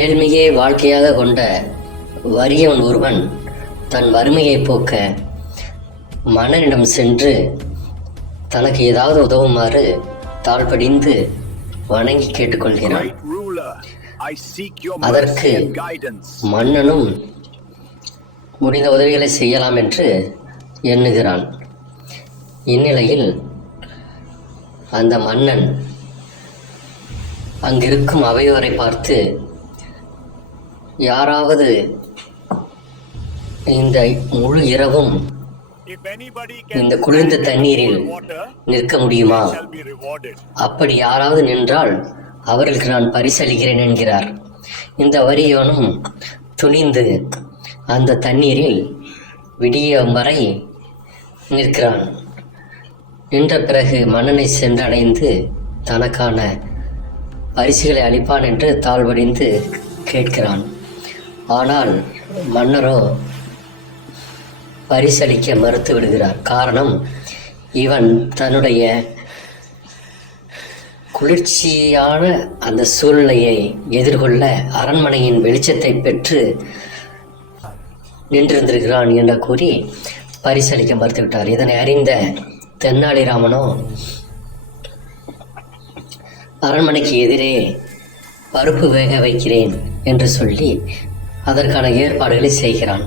ஏழ்மையே வாழ்க்கையாக கொண்ட வறியவன் ஒருவன் தன் வறுமையை போக்க மன்னனிடம் சென்று தனக்கு ஏதாவது உதவுமாறு தாழ்படிந்து வணங்கி கேட்டுக்கொள்கிறான். அதற்கு மன்னனும் முடிந்த உதவிகளை செய்யலாம் என்று எண்ணுகிறான். இந்நிலையில் அந்த மன்னன் அங்கிருக்கும் அவையோரை பார்த்து, யாராவது இந்த முழு இரவும் இந்த குளிர்ந்த தண்ணீரில் நிற்க முடியுமா? அப்படி யாராவது நின்றால் அவர்களுக்கு நான் பரிசளிக்கிறேன் என்கிறார். இந்த வறியவனும் துணிந்து அந்த தண்ணீரில் விடியும் வரை நிற்கிறான். நின்ற பிறகு மன்னனை சென்றடைந்து தனக்கான பரிசுகளை அளிப்பான் என்று தாழ்வடிந்து கேட்கிறான். ஆனால் மன்னரோ பரிசளிக்க மறுத்து விடுகிறார். காரணம், இவன் தன்னுடைய குளிர்ச்சியான அந்த சூழ்நிலையை எதிர்கொள்ள அரண்மனையின் வெளிச்சத்தை பெற்று நின்றிருந்திருக்கிறான் என்று கூறி பரிசளிக்க மறுத்துவிட்டார். இதனை அறிந்த தென்னாலிராமனோ அரண்மனைக்கு எதிரே பருப்பு வேக வைக்கிறேன் என்று சொல்லி அதற்கான ஏற்பாடுகளை செய்கிறான்.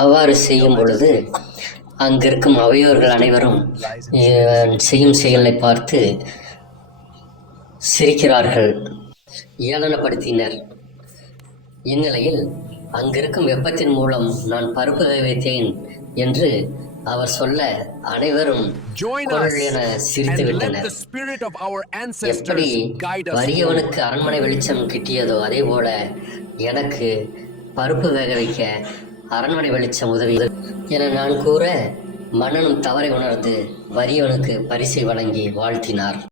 அவ்வாறு செய்யும் பொழுது அங்கிருக்கும் அவையோர்கள் அனைவரும் செய்யும் செயலை பார்த்து சிரிக்கிறார்கள், ஏளனப்படுத்தினர். இந்நிலையில் அங்கிருக்கும் வெப்பத்தின் மூலம் நான் பருப்பு வேக வைத்தேன் என்று அவர் சொல்ல அனைவரும் என சிரித்து விட்டனர். எப்படி வறியவனுக்கு அரண்மனை வெளிச்சம் கிட்டியதோ அதே போல எனக்கு பருப்பு வேக வைக்க அரண்மனை வெளிச்சம் உதவி என நான் கூற, மன்னனும் தவறை உணர்ந்து வறியவனுக்கு பரிசை வழங்கி வாழ்த்தினார்.